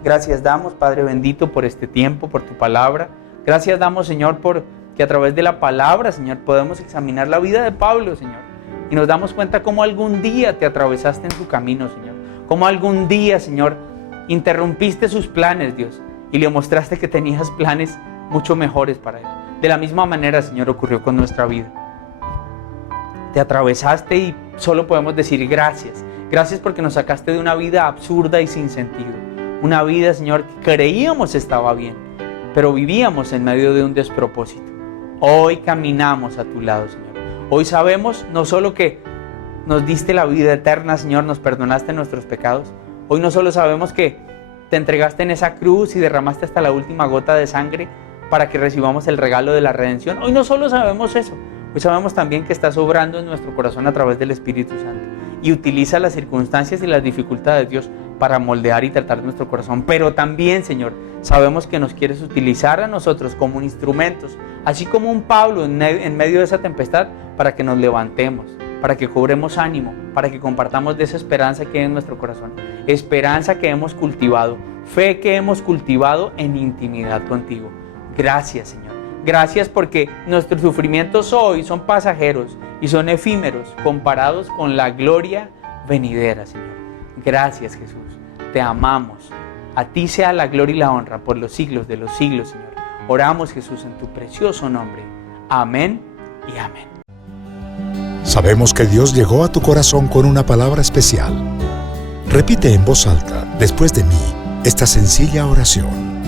Gracias damos, Padre bendito, por este tiempo, por tu palabra. Gracias damos, Señor, por que a través de la palabra, Señor, podemos examinar la vida de Pablo, Señor. Y nos damos cuenta cómo algún día te atravesaste en tu camino, Señor. Cómo algún día, Señor, interrumpiste sus planes, Dios, y le mostraste que tenías planes mucho mejores para él. De la misma manera, Señor, ocurrió con nuestra vida. Te atravesaste y solo podemos decir gracias. Gracias porque nos sacaste de una vida absurda y sin sentido. Una vida, Señor, que creíamos estaba bien, pero vivíamos en medio de un despropósito. Hoy caminamos a tu lado, Señor. Hoy sabemos no solo que nos diste la vida eterna, Señor, nos perdonaste nuestros pecados. Hoy no solo sabemos que te entregaste en esa cruz y derramaste hasta la última gota de sangre para que recibamos el regalo de la redención. Hoy no solo sabemos eso, hoy sabemos también que estás obrando en nuestro corazón a través del Espíritu Santo y utiliza las circunstancias y las dificultades de Dios para moldear y tratar nuestro corazón. Pero también, Señor, sabemos que nos quieres utilizar a nosotros como instrumentos, así como un Pablo en medio de esa tempestad, para que nos levantemos, para que cobremos ánimo, para que compartamos de esa esperanza que hay en nuestro corazón. Esperanza que hemos cultivado, fe que hemos cultivado en intimidad contigo. Gracias, Señor. Gracias porque nuestros sufrimientos hoy son pasajeros y son efímeros comparados con la gloria venidera, Señor. Gracias, Jesús. Te amamos. A ti sea la gloria y la honra por los siglos de los siglos, Señor. Oramos, Jesús, en tu precioso nombre. Amén y amén. Sabemos que Dios llegó a tu corazón con una palabra especial. Repite en voz alta, después de mí, esta sencilla oración.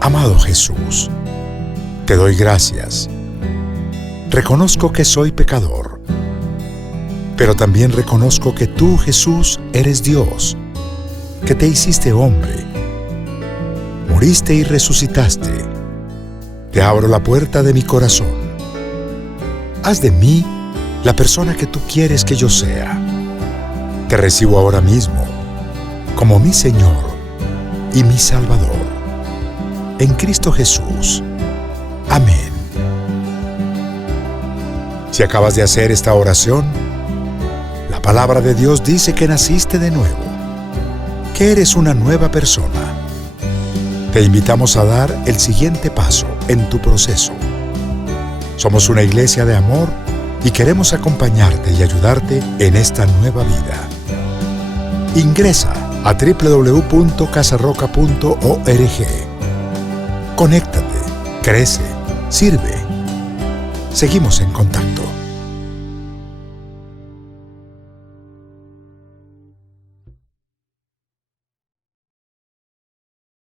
Amado Jesús, te doy gracias. Reconozco que soy pecador, pero también reconozco que tú, Jesús, eres Dios, que te hiciste hombre, moriste y resucitaste. Te abro la puerta de mi corazón. Haz de mí la persona que tú quieres que yo sea. Te recibo ahora mismo como mi Señor y mi Salvador. En Cristo Jesús. Amén. Si acabas de hacer esta oración, la palabra de Dios dice que naciste de nuevo, que eres una nueva persona. Te invitamos a dar el siguiente paso en tu proceso. Somos una iglesia de amor y queremos acompañarte y ayudarte en esta nueva vida. Ingresa a www.casarroca.org. Conéctate, crece, sirve. Seguimos en contacto.